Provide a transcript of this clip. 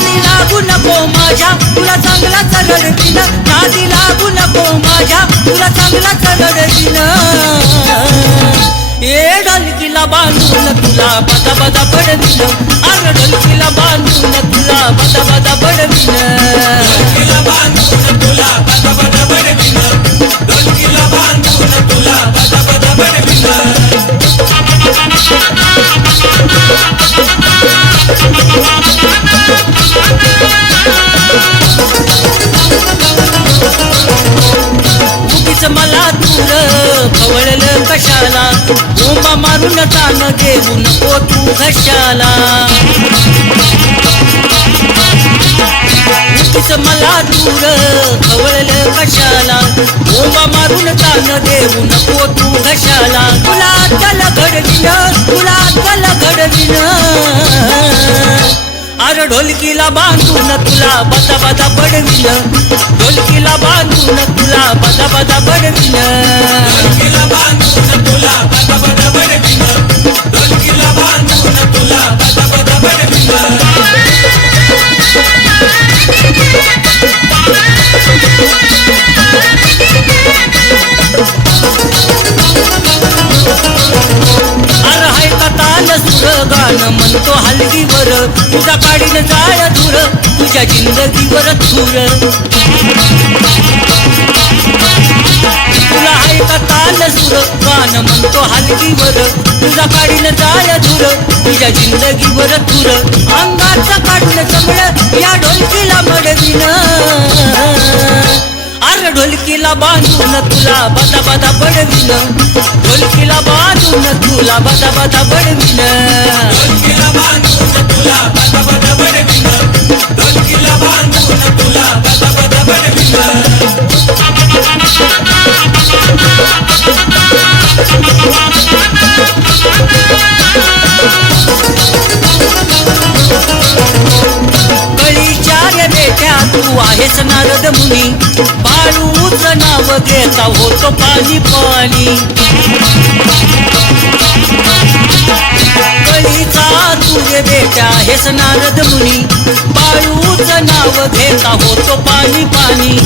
नादी लागू नको माझ्या तुला चांगला रडवीन नादी लागू नको माझ्या तुला चांगला रडवीन ए ढोलकीला बांधून तुला बदा बदा बडवीन अरे ढोलकीला बांधून तुला बदा बदा बडवीन ढोलकीला बांधून तुला बदा बदा बडवीन ढोलकीला बांधून तुला बदा बदा बडवीन उगीच मला दूर खवळलं कशाला बोंबा मारून ताण घेऊ नको तू घशाला उगीच मला दूर खवळलं कशाला बोंबा मारून ताण देऊ नको तू घशाला तुला अक्कल घडवीन तुला अक्कल घडवीन अरे ढोलकीला बांधून तुला बदा बदा बडवीन ढोलकीला बांधून तुला बदा बदा बडवीन ढोलकीला बांधून तुला बदा बदा बडवीन ढोलकीला बांधून तुला बदा बदा बडवीन अरे हाय का ताल सुर गाणं म्हणतो हलगीवर तुझा काढीन जाय धुर तुझ्या जिंदगीवर थुर तुला हाय का ताल सुर गाणं म्हणतो हलगीवर तुझा काढीन जाय धुर तुझ्या जिंदगीवर थुर अंगाचं काढून चमड या ढोलकीला मडवीन अरे ढोलकीला बांधून तुला बदा बदा बडवीन ढोलकीला बांधून तुला बदा बदा बडवीन ढोलकीला बांधून तुला बदा बदा बडवीन ढोलकीला बांधून तुला बदा बदा बडवीन कळीच्या रे बेट्या तू आहेस नारद मुनी बाळूचं नाव घेता होतो पाणी पाणी कळीचा तू रे बेट्या आहेस नारद मुनी बाळूचं नाव घेता होतो पाणी पाणी